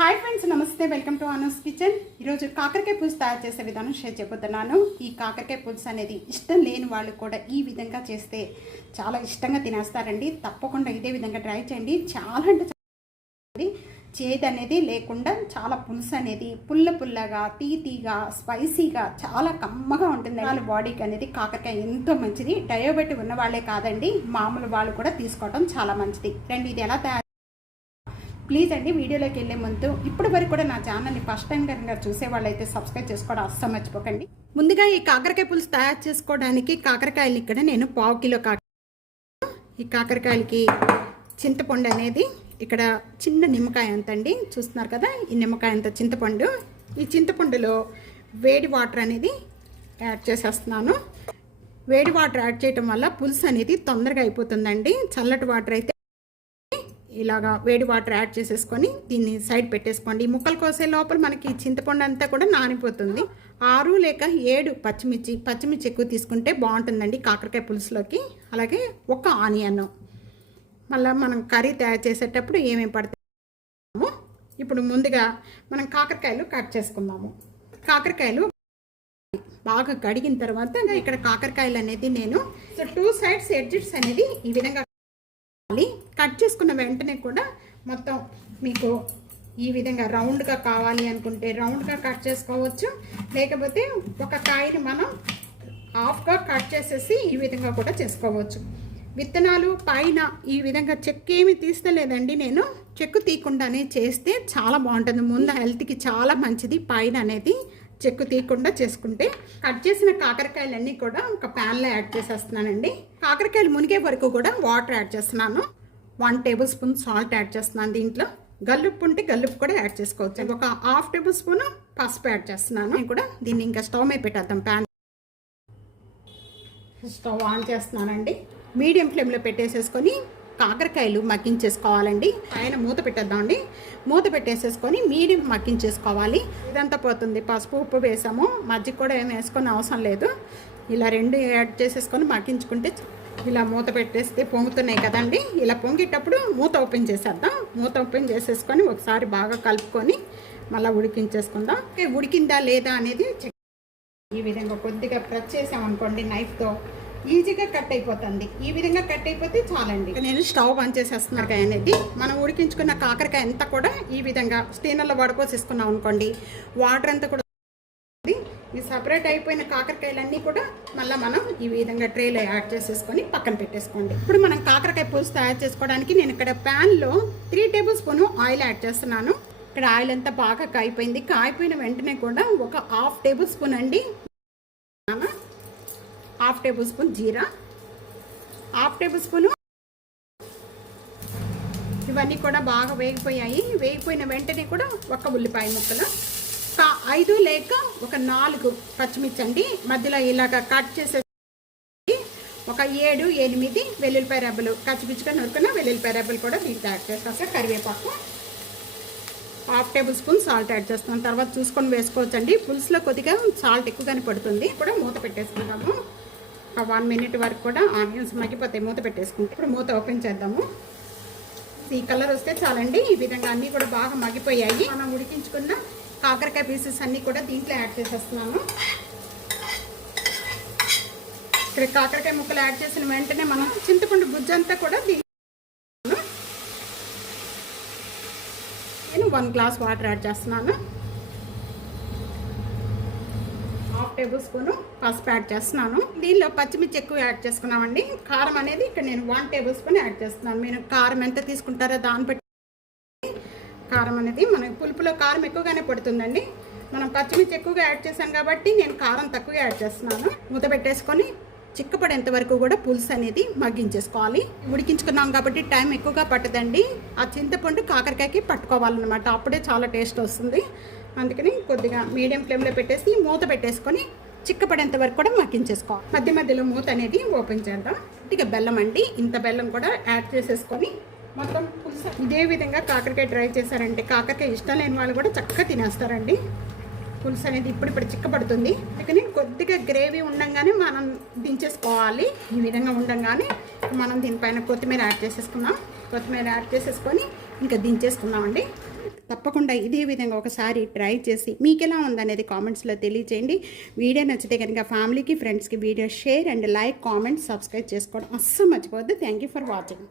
Hi friends, నమస్తే. Welcome to Anu's kitchen. ఈరోజు కాకరకాయ పులుసు తయారు చేసే విధానం షేర్ చేయబోతున్నాను. ఈ కాకరకాయ పులుసు అనేది ఇష్టం లేని వాళ్ళు కూడా ఈ విధంగా చేస్తే చాలా ఇష్టంగా తినేస్తారండి. తప్పకుండా ఇదే విధంగా ట్రై చేయండి. చాలా అంటే చేదు అనేది లేకుండా చాలా పులుసు అనేది పుల్లగా తీగా స్పైసీగా చాలా కమ్మగా ఉంటుంది. వాళ్ళ బాడీకి అనేది కాకరకాయ ఎంతో మంచిది. డయాబెటిక్ ఉన్న వాళ్ళే కాదండి, మామూలు వాళ్ళు కూడా తీసుకోవడం చాలా మంచిది. రండి ఇది ఎలా తయారు. ప్లీజ్ అండి, వీడియోలోకి వెళ్ళే ముందు ఇప్పటి వరకు కూడా నా ఛానల్ని ఫస్ట్ టైం కనుక చూసే వాళ్ళైతే సబ్స్క్రైబ్ చేసుకోవడం అస్సలు మర్చిపోకండి. ముందుగా ఈ కాకరకాయ పులుసు తయారు చేసుకోవడానికి కాకరకాయలు ఇక్కడ నేను 1/4 కిలో ఈ కాకరకాయలకి చింతపండు అనేది ఇక్కడ చిన్న నిమ్మకాయ అంత అండి, చూస్తున్నారు కదా, ఈ నిమ్మకాయ అంత చింతపండు. ఈ చింతపండులో వేడి వాటర్ అనేది యాడ్ చేసేస్తున్నాను. వేడి వాటర్ యాడ్ చేయటం వల్ల పులుసు అనేది తొందరగా అయిపోతుందండి. చల్లటి వాటర్ అయితే ఇలాగా వేడి వాటర్ యాడ్ చేసేసుకొని దీన్ని సైడ్ పెట్టేసుకోండి. ముక్కలు కోసే లోపల మనకి చింతపండు అంతా కూడా నానిపోతుంది. 6 లేక 7 పచ్చిమిర్చి ఎక్కువ తీసుకుంటే బాగుంటుందండి కాకరకాయ పులుసులోకి. అలాగే ఒక ఆనియన్. మళ్ళీ మనం కర్రీ తయారు చేసేటప్పుడు ఏమేమి పడతాము. ఇప్పుడు ముందుగా మనం కాకరకాయలు కట్ చేసుకుందాము. కాకరకాయలు బాగా కడిగిన తర్వాత ఇక్కడ కాకరకాయలు అనేది నేను 2 సైడ్స్ ఎడ్జెస్ అనేది ఈ విధంగా కట్ చేసుకున్న వెంటనే కూడా మొత్తం మీకు ఈ విధంగా రౌండ్గా కావాలి అనుకుంటే రౌండ్గా కట్ చేసుకోవచ్చు. లేకపోతే ఒక కాయని మనం హాఫ్గా కట్ చేసేసి ఈ విధంగా కూడా చేసుకోవచ్చు. విత్తనాలు పైన ఈ విధంగా చెక్కు ఏమి తీస్తలేదండి, నేను చెక్కు తీయకుండానే చేస్తే చాలా బాగుంటుంది. ముందు హెల్త్కి చాలా మంచిది. పైన అనేది చెక్కు తీయకుండా చేసుకుంటే. కట్ చేసిన కాకరకాయలన్నీ కూడా ఒక ప్యాన్లో యాడ్ చేసేస్తున్నానండి. కాకరకాయలు మునిగే వరకు కూడా వాటర్ యాడ్ చేస్తున్నాను. 1 టేబుల్ స్పూన్ సాల్ట్ యాడ్ చేస్తున్నాను. దీంట్లో గల్లుప్పు ఉంటే గల్లుప్పు కూడా యాడ్ చేసుకోవచ్చు. ఒక 1/2 టేబుల్ స్పూన్ పసుపు యాడ్ చేస్తున్నాను. నేను కూడా దీన్ని ఇంకా స్టవ్ మీద పెట్టేద్దాం. ప్యాన్ స్టవ్ ఆన్ చేస్తున్నానండి. మీడియం ఫ్లేమ్లో పెట్టేసేసుకొని కాకరకాయలు మగ్గించేసుకోవాలండి. పైన మూత పెట్టేద్దామండి. మూత పెట్టేసేసుకొని మీడియం మగ్గించేసుకోవాలి. ఇదంతా పోతుంది. పసుపు ఉప్పు వేసాము, మజ్జిగ కూడా ఏమి వేసుకొని అవసరం లేదు. ఇలా 2 యాడ్ చేసేసుకొని మగ్గించుకుంటే ఇలా మూత పెట్టేస్తే పొంగుతున్నాయి కదండి. ఇలా పొంగేటప్పుడు మూత ఓపెన్ చేసేద్దాం. మూత ఓపెన్ చేసేసుకొని ఒకసారి బాగా కలుపుకొని మళ్ళీ ఉడికించేసుకుందాం. ఉడికిందా లేదా అనేది ఈ విధంగా కొద్దిగా ప్రెస్ చేసామనుకోండి నైఫ్తో, ఈజీగా కట్ అయిపోతుంది. ఈ విధంగా కట్ అయిపోతే చాలండి. నేను స్టవ్ ఆన్ చేసేస్తున్నాను. అనేది మనం ఉడికించుకున్న కాకరకాయ అంతా కూడా ఈ విధంగా స్టీనర్లో వడపోసేసుకున్నాం అనుకోండి, వాటర్ అంతా కూడా ఈ సపరేట్ అయిపోయిన కాకరకాయలన్నీ కూడా మళ్ళీ మనం ఈ విధంగా ట్రేలో యాడ్ చేసేసుకొని పక్కన పెట్టేసుకోండి. ఇప్పుడు మనం కాకరకాయ పులుసు తయారు చేసుకోవడానికి నేను ఇక్కడ ప్యాన్లో 3 టేబుల్ స్పూన్ ఆయిల్ యాడ్ చేస్తున్నాను. ఇక్కడ ఆయిల్ అంతా బాగా కాయిపోయింది. కాయిపోయిన వెంటనే కూడా ఒక 1/2 టేబుల్ స్పూన్ అండి, 1/2 టేబుల్ స్పూన్ జీరా, 1/2 టేబుల్ స్పూన్. ఇవన్నీ కూడా బాగా వేగిపోయాయి. వేగిపోయిన వెంటనే కూడా ఒక ఉల్లిపాయ ముక్కలు, 5 లేక ఒక 4 పచ్చిమిర్చి అండి మధ్యలో ఇలాగ కట్ చేసే, ఒక 7-8 వెల్లుల్లిపాయ రెబ్బలు కచ్చిపిచ్చిగా నూరుకున్న వెల్లుల్లిపాయ రెబ్బలు కూడా దీంట్లో యాడ్ చేస్తాను. కరివేపాకు, 1/2 టేబుల్ స్పూన్ సాల్ట్ యాడ్ చేస్తాను. తర్వాత చూసుకొని వేసుకోవచ్చండి. పులుసులో కొద్దిగా సాల్ట్ ఎక్కువగానే పడుతుంది. కూడా మూత పెట్టేసుకుందాము. ఒక 1 మినిట్ వరకు కూడా ఆనియన్స్ మగ్గిపోతాయి మూత పెట్టేసుకుంటే. ఇప్పుడు మూత ఓపెన్ చేద్దాము. ఈ కలర్ వస్తే చాలండి. ఈ విధంగా అన్నీ కూడా బాగా మగ్గిపోయాయి. మనం ఉడికించుకున్న కాకరకాయ పీసెస్ అన్నీ కూడా దీంట్లో యాడ్ చేసేస్తున్నాను. ఇక్కడ కాకరకాయ ముక్కలు యాడ్ చేసిన వెంటనే మనం చింతపండు గుజ్జంతా కూడా నేను 1 గ్లాస్ వాటర్ యాడ్ చేస్తున్నాను. 1/2 టేబుల్ స్పూన్ పసుపు యాడ్ చేస్తున్నాను. దీనిలో పచ్చిమిర్చి ఎక్కువ యాడ్ చేసుకున్నామండి. కారం అనేది ఇక్కడ నేను 1 టేబుల్ స్పూన్ యాడ్ చేస్తున్నాను. మీరు కారం ఎంత తీసుకుంటారో దాన్ని బట్టి కారం అనేది మన పులుపులో కారం ఎక్కువగానే పడుతుందండి. మనం పచ్చిమిర్చి ఎక్కువగా యాడ్ చేసాం కాబట్టి నేను కారం తక్కువగా యాడ్ చేస్తున్నాను. మూత పెట్టేసుకొని చిక్కపడేంత వరకు కూడా పులుసు అనేది మగ్గించేసుకోవాలి. ఉడికించుకున్నాం కాబట్టి టైం ఎక్కువగా పట్టదండి. ఆ చింతపండు కాకరకాయకి పట్టుకోవాలన్నమాట, అప్పుడే చాలా టేస్ట్ వస్తుంది. అందుకని కొద్దిగా మీడియం ఫ్లేమ్లో పెట్టేసి మూత పెట్టేసుకొని చిక్కపడేంత వరకు కూడా మగ్గించేసుకోవాలి. మధ్య మధ్యలో మూత అనేది ఓపెన్ చేద్దాం. ఇక బెల్లం అండి, ఇంత బెల్లం కూడా యాడ్ చేసేసుకొని మొత్తం పులుసు ఇదే విధంగా కాకరకాయ డ్రై చేశారంటే కాకరకాయ ఇష్టం లేని వాళ్ళు కూడా చక్కగా తినేస్తారండి. పులుసు అనేది ఇప్పుడు చిక్కబడుతుంది. అందుకని కొద్దిగా గ్రేవీ ఉండగానే మనం దించేసుకోవాలి. ఈ విధంగా ఉండగానే మనం దీనిపైన కొత్తిమీర యాడ్ చేసేసుకున్నాం. కొత్తిమీర యాడ్ చేసేసుకొని ఇంకా దించేసుకున్నామండి. తప్పకుండా ఇదే విధంగా ఒకసారి ట్రై చేసి మీకు ఎలా ఉందనేది కామెంట్స్లో తెలియచేయండి. వీడియో నచ్చితే కనుక ఫ్యామిలీకి ఫ్రెండ్స్కి video share and like comment subscribe చేసుకోవడం అస్సలు మర్చిపోవద్దు. Thank you for watching.